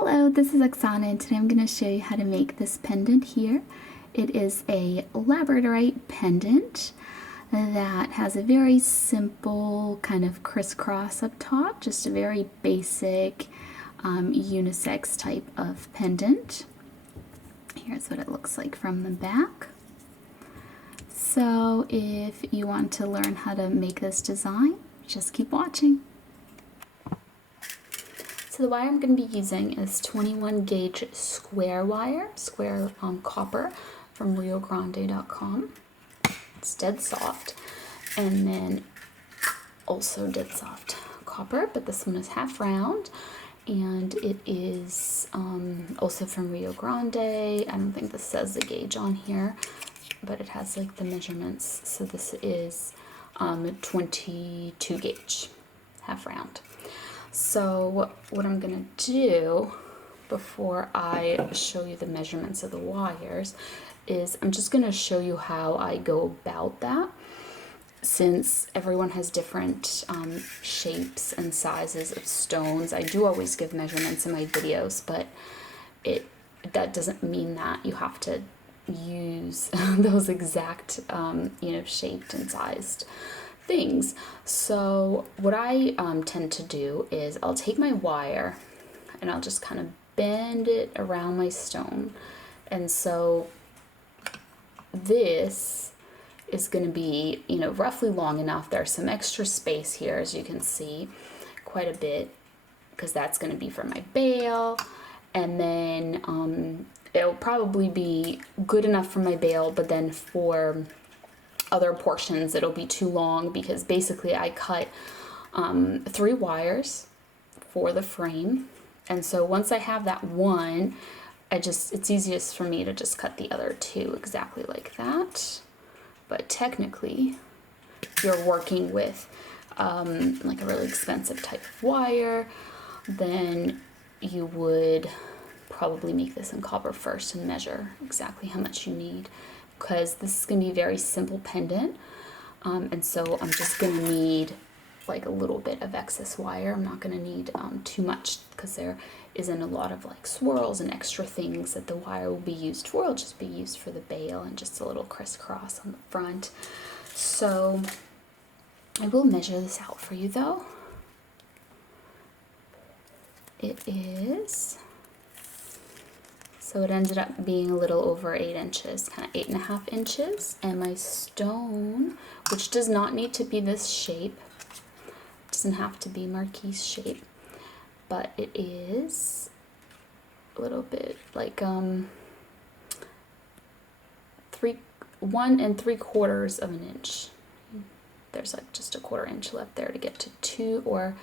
Hello, this is Oksana, and today I'm going to show you how to make this pendant here. It is a Labradorite pendant that has a very simple kind of crisscross up top, just a very basic unisex type of pendant. Here's what it looks like from the back. So if you want to learn how to make this design, just keep watching. So the wire I'm going to be using is 21 gauge square wire, square copper from RioGrande.com. It's dead soft, and then also dead soft copper, but this one is half round, and it is also from Rio Grande. I don't think this says the gauge on here, but it has like the measurements. So this is 22 gauge, half round. So what I'm gonna do before I show you the measurements of the wires is I'm just gonna show you how I go about that, since everyone has different shapes and sizes of stones. I do always give measurements in my videos, but that doesn't mean that you have to use those exact shaped and sized things. So what I tend to do is I'll take my wire and I'll just kind of bend it around my stone, and so this is going to be roughly long enough. There's some extra space here, as you can see, quite a bit, because that's going to be for my bale, and then it'll probably be good enough for my bale, but then for other portions it'll be too long, because basically I cut 3 wires for the frame, and so once I have that one, it's easiest for me to just cut the other 2 exactly like that. But technically you're working with like a really expensive type of wire, then you would probably make this in copper first and measure exactly how much you need, because this is going to be a very simple pendant, and so I'm just going to need like a little bit of excess wire. I'm not going to need too much, because there isn't a lot of like swirls and extra things that the wire will be used for. It'll just be used for the bale and just a little crisscross on the front. So I will measure this out for you though. It ended up being a little over 8 inches, kind of 8.5 inches. And my stone, which does not need to be this shape, doesn't have to be marquise shape, but it is a little bit like 1 3/4 of an inch. There's like just a 1/4 inch left there to get to 2, or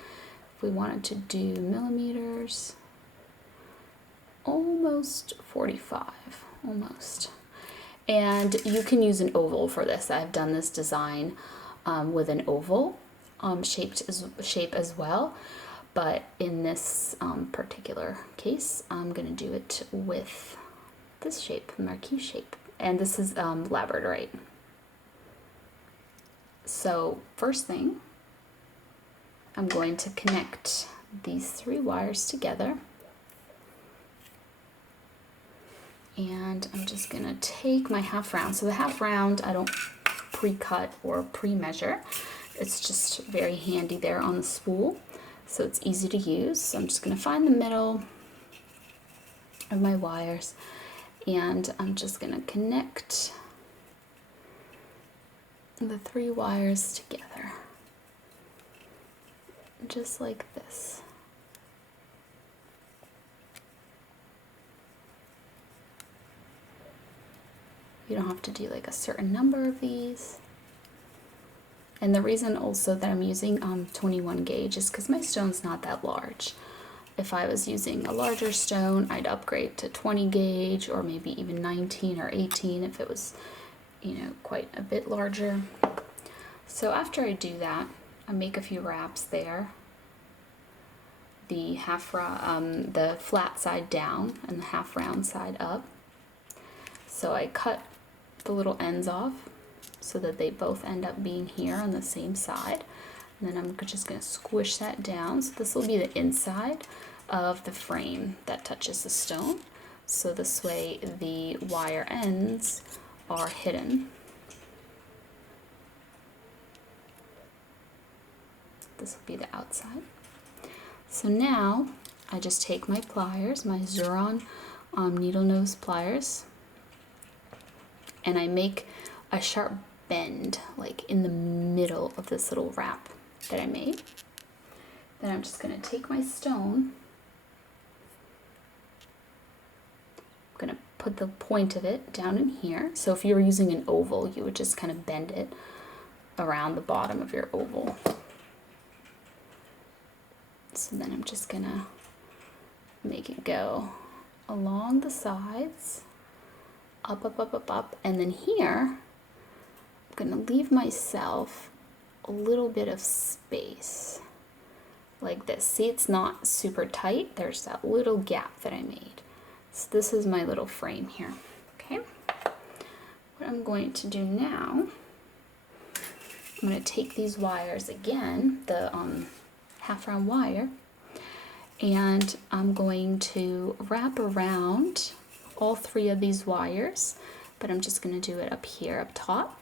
if we wanted to do millimeters, almost 45, almost. And you can use an oval for this. I've done this design with an oval shape as well, but in this particular case I'm going to do it with this shape, marquise shape, and this is Labradorite. So first thing, I'm going to connect these 3 wires together, and I'm just going to take my half round. So the half round I don't pre-cut or pre-measure. It's just very handy there on the spool, so it's easy to use. So I'm just going to find the middle of my wires, and I'm just going to connect the 3 wires together, just like this. You don't have to do like a certain number of these. And the reason also that I'm using 21 gauge is because my stone's not that large. If I was using a larger stone, I'd upgrade to 20 gauge, or maybe even 19 or 18 if it was, quite a bit larger. So after I do that, I make a few wraps there. The the flat side down and the half round side up. So I cut the little ends off so that they both end up being here on the same side. And then I'm just going to squish that down. So this will be the inside of the frame that touches the stone. So this way the wire ends are hidden. This will be the outside. So now I just take my pliers, my Xuron needle nose pliers, and I make a sharp bend like in the middle of this little wrap that I made. Then I'm just going to take my stone, I'm going to put the point of it down in here. So if you were using an oval, you would just kind of bend it around the bottom of your oval. So then I'm just going to make it go along the sides, up, up, up, up, up, and then here I'm going to leave myself a little bit of space like this. See, it's not super tight. There's that little gap that I made. So this is my little frame here. Okay. What I'm going to do now, I'm going to take these wires again, the half round wire, and I'm going to wrap around all three of these wires, but I'm just going to do it up here, up top.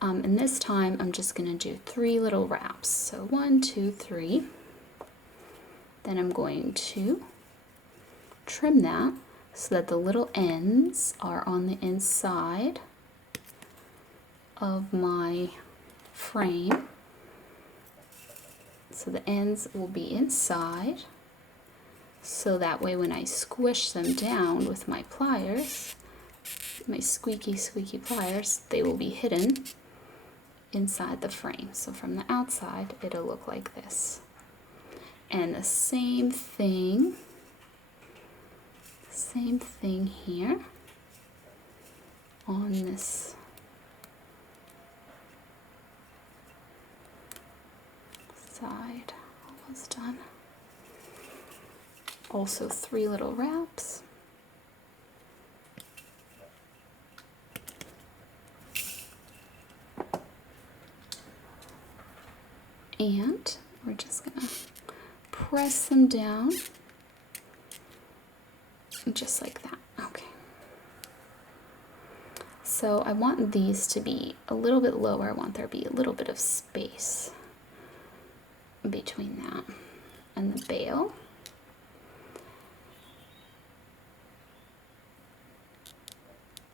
And this time I'm just going to do 3 little wraps. So 1, 2, 3. Then I'm going to trim that so that the little ends are on the inside of my frame. So the ends will be inside, so that way when I squish them down with my pliers, my squeaky pliers, they will be hidden inside the frame. So from the outside, it'll look like this. And the same thing here on this side. Almost done. Also 3 little wraps. And we're just gonna press them down just like that. Okay. So I want these to be a little bit lower. I want there to be a little bit of space between that and the bail.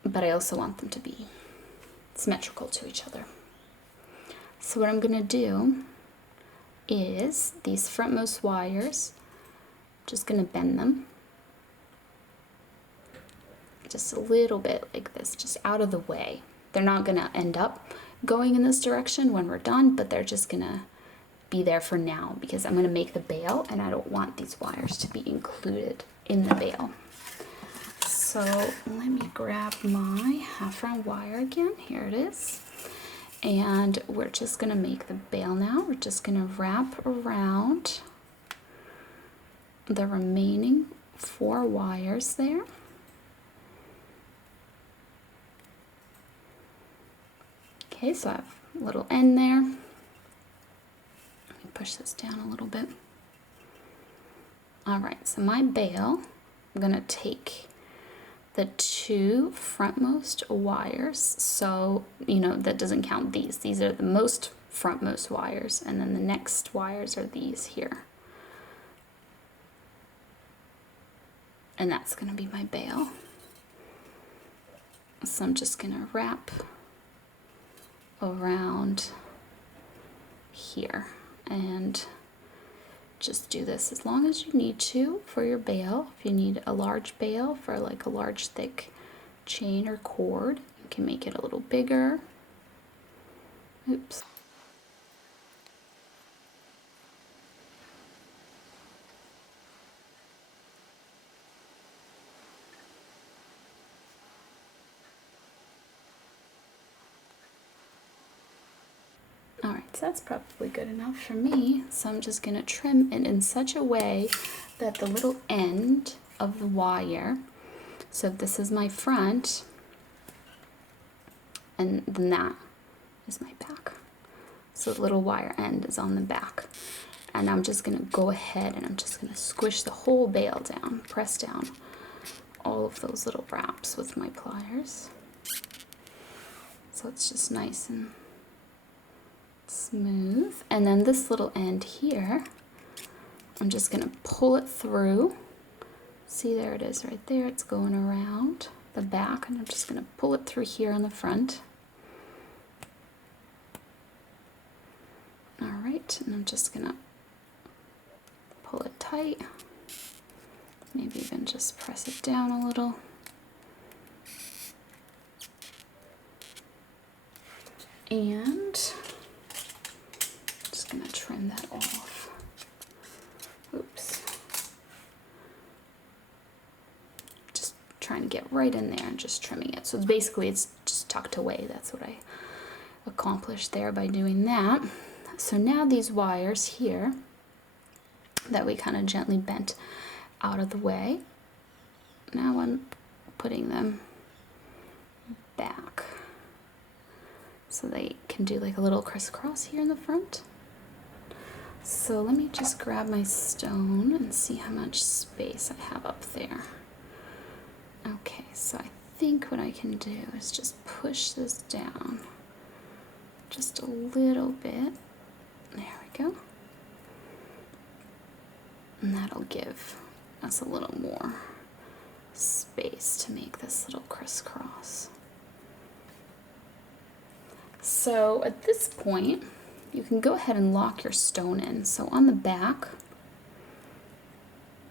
But I also want them to be symmetrical to each other. So what I'm going to do is these frontmost wires, just going to bend them just a little bit like this, just out of the way. They're not going to end up going in this direction when we're done, but they're just going to be there for now because I'm going to make the bail and I don't want these wires to be included in the bail. So let me grab my half round wire again. Here it is. And we're just going to make the bail now. We're just going to wrap around the remaining 4 wires there. Okay, so I have a little end there. Let me push this down a little bit. All right, so my bail, I'm going to take the 2 frontmost wires, so you know that doesn't count these. These are the most frontmost wires, and then the next wires are these here. And that's going to be my bail. So I'm just going to wrap around here and just do this as long as you need to for your bail. If you need a large bail for like a large thick chain or cord, you can make it a little bigger. Oops. Alright, so that's probably good enough for me. So I'm just going to trim it in such a way that the little end of the wire, so this is my front, and then that is my back. So the little wire end is on the back. And I'm just gonna go ahead and I'm just gonna squish the whole bale down, press down all of those little wraps with my pliers. So it's just nice and smooth. And then this little end here, I'm just gonna pull it through. See, there it is right there. It's going around the back, and I'm just gonna pull it through here on the front. All right, and I'm just gonna pull it tight. Maybe even just press it down a little. And just gonna trim that off. Oops. Just trying to get right in there and just trimming it. So basically it's just tucked away. That's what I accomplished there by doing that. So now these wires here that we kind of gently bent out of the way, now I'm putting them back so they can do like a little crisscross here in the front. So let me just grab my stone and see how much space I have up there. Okay, so I think what I can do is just push this down just a little bit. There we go. And that'll give us a little more space to make this little crisscross. So at this point, you can go ahead and lock your stone in. So on the back,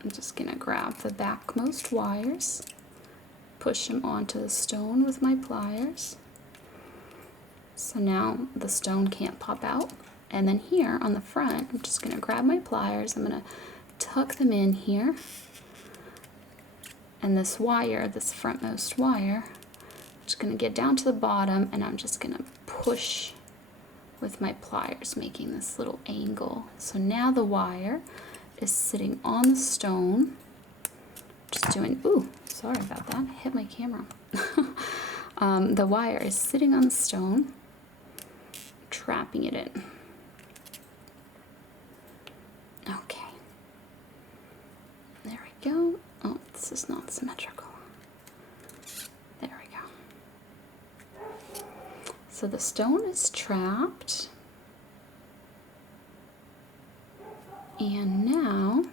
I'm just gonna grab the backmost wires, push them onto the stone with my pliers. So now the stone can't pop out. And then here on the front, I'm just gonna grab my pliers, I'm gonna tuck them in here. And this wire, this frontmost wire, I'm just gonna get down to the bottom and I'm just gonna push with my pliers, making this little angle. So now the wire is sitting on the stone. Just doing, ooh, sorry about that, I hit my camera. The wire is sitting on the stone, trapping it in. Okay, there we go. Oh, this is not symmetrical. There we go. So the stone is trapped. And now,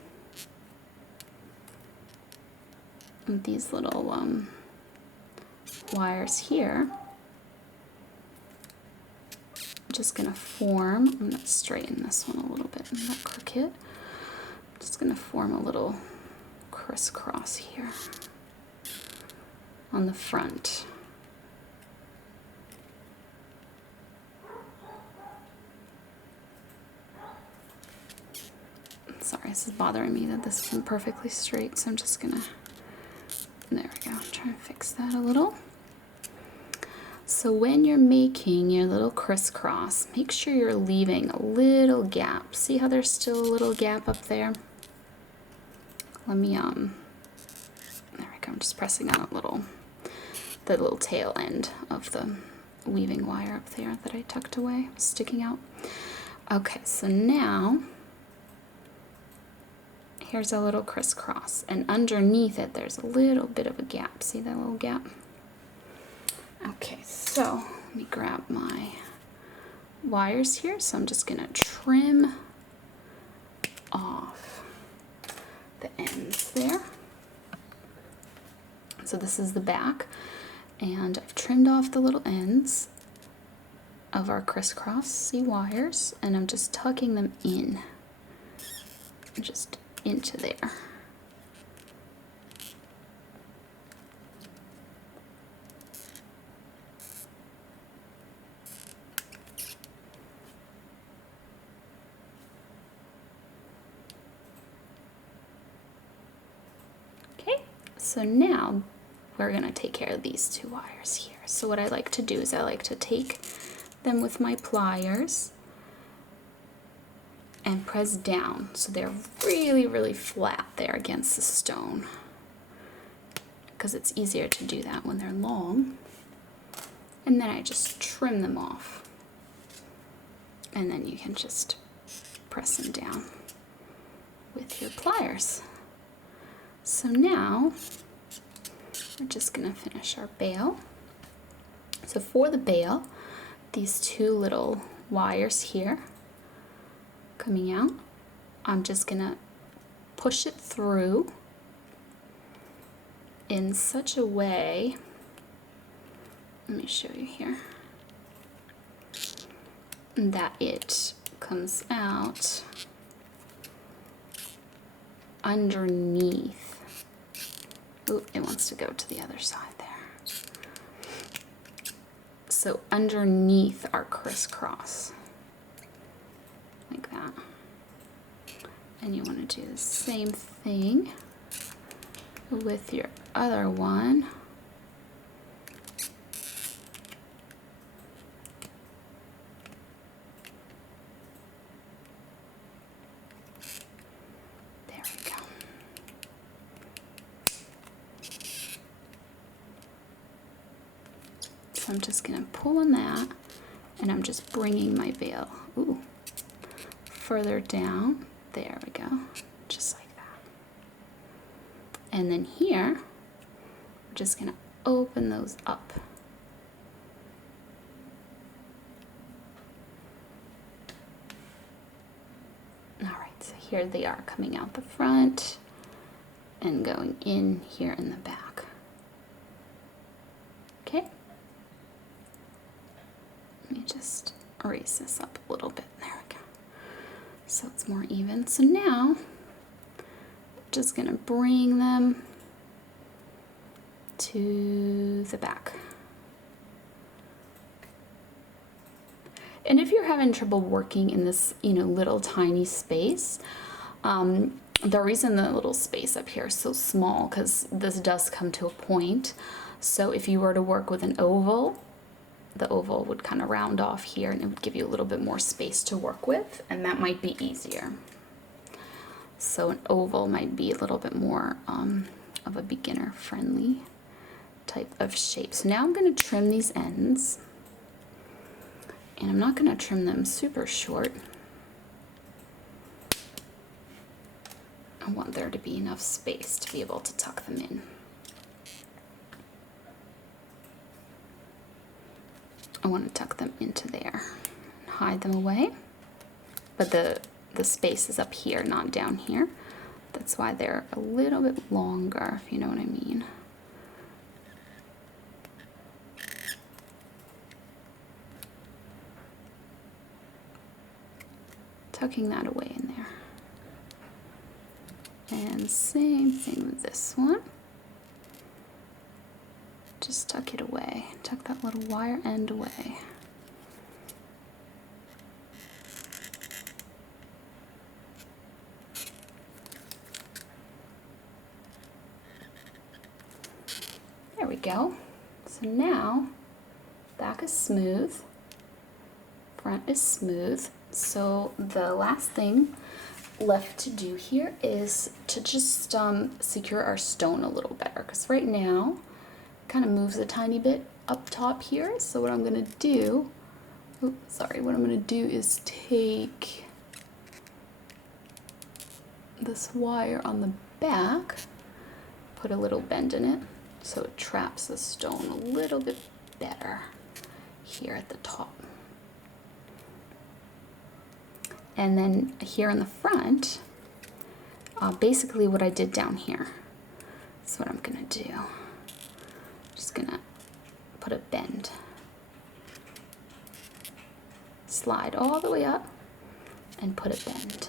these little wires here, I'm just gonna form, I'm gonna straighten this one a little bit, I'm not crooked. I'm just gonna form a little crisscross here on the front. Sorry, this is bothering me that this isn't perfectly straight, so I'm just gonna, there we go, try and fix that a little. So when you're making your little crisscross, make sure you're leaving a little gap. See how there's still a little gap up there? Let me, there we go, I'm just pressing on the little tail end of the weaving wire up there that I tucked away, sticking out. Okay, so now, here's a little crisscross, and underneath it there's a little bit of a gap. See that little gap? Okay, so let me grab my wires here. So I'm just gonna trim off the ends there. So this is the back, and I've trimmed off the little ends of our crisscross wires, and I'm just tucking them in, just into there. Okay, so now we're going to take care of these two wires here. So what I like to do is I like to take them with my pliers and press down so they're really, really flat there against the stone, because it's easier to do that when they're long. And then I just trim them off, and then you can just press them down. with your pliers. So now we're just gonna finish our bail. So for the bail, these two little wires here coming out, I'm just gonna push it through in such a way, let me show you here, that it comes out underneath. Ooh, it wants to go to the other side there. So underneath our crisscross, like that. And you want to do the same thing with your other one. There we go. So I'm just going to pull on that, and I'm just bringing my veil further down. There we go, just like that. And then here, we're just gonna open those up. All right, so here they are coming out the front and going in here in the back. Okay. Let me just erase this up a little bit. There we go. So it's more even. So now, just gonna bring them to the back. And if you're having trouble working in this, little tiny space, the reason the little space up here is so small, because this does come to a point. So if you were to work with an oval, the oval would kind of round off here, and it would give you a little bit more space to work with, and that might be easier. So an oval might be a little bit more of a beginner friendly type of shape. So now I'm going to trim these ends, and I'm not going to trim them super short. I want there to be enough space to be able to tuck them in. I want to tuck them into there and hide them away, but the space is up here, not down here. That's why they're a little bit longer, if you know what I mean. Tucking that away in there. And same thing with this one. Just tuck it away. Tuck that little wire end away. There we go. So now, back is smooth, front is smooth. So the last thing left to do here is to just secure our stone a little better, because right now kind of moves a tiny bit up top here. So what I'm going to do, what I'm going to do is take this wire on the back, put a little bend in it so it traps the stone a little bit better here at the top. And then here in the front, basically what I did down here is what I'm going to do. Just gonna put a bend, slide all the way up, and put a bend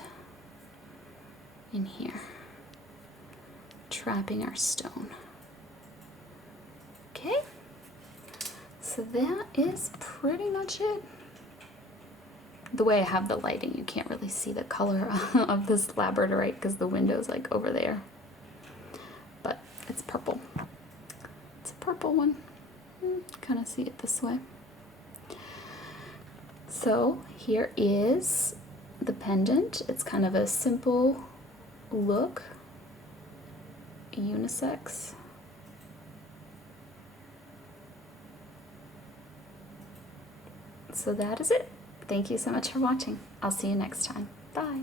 in here, trapping our stone. Okay, so that is pretty much it. The way I have the lighting, you can't really see the color of this Labradorite because the window's like over there, but it's purple. It's a purple one. Kind of see it this way. So here is the pendant. It's kind of a simple look, unisex. So that is it. Thank you so much for watching. I'll see you next time. Bye.